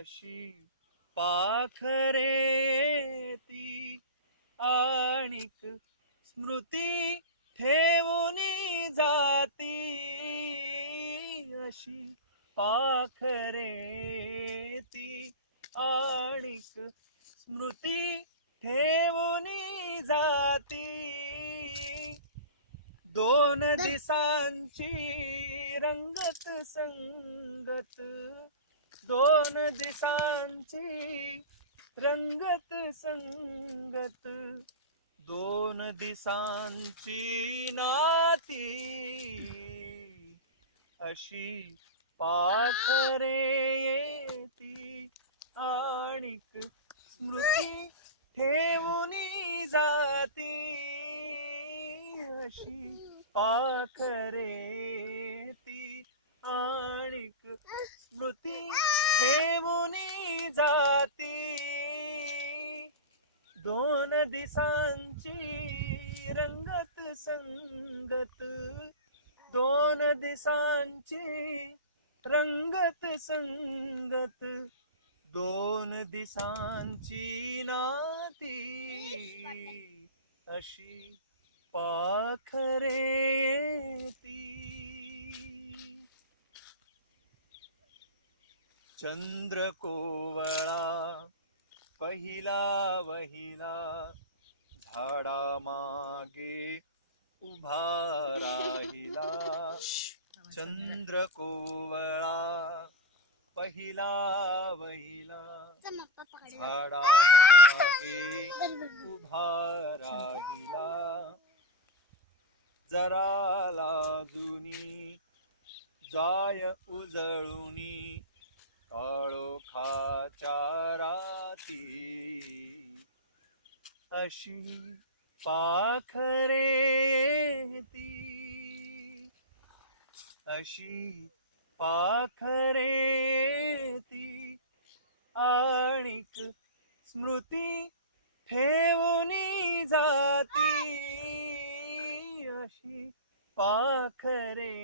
अशी पाखरे ती आणिक स्मृती ठेवूनी जाती. अशी पाखरे ती आणिक स्मृती ठेवूनी जाती. दोन दिसांची रंगत संगत, दोन दिसांची रंगत संगत, दोन दिसांची नाती. अशी पाखरे येती आणिक स्मृती ठेवूनी जाती. अशी पाखरे ती आणिक स्मृती ठेवूनी जाती. दोन दिसांची रंगत संगत, दोन दिसांची रंगत संगत, दोन दिसांची नाती. अशी पाखरे ती. चंद्र कोवळा पहिला वहिला झाडा मागे उभा राहिला. चंद्र कोवळा पहिला वहिला झाडा मागे उभा राहिला. जरा लाजुनी जाय उजळुनी काळोखाच्या राती. अशी पाखरे ती. अशी पाखरे ती आणिक स्मृती ठेवूनी जाती. अशी पाखरे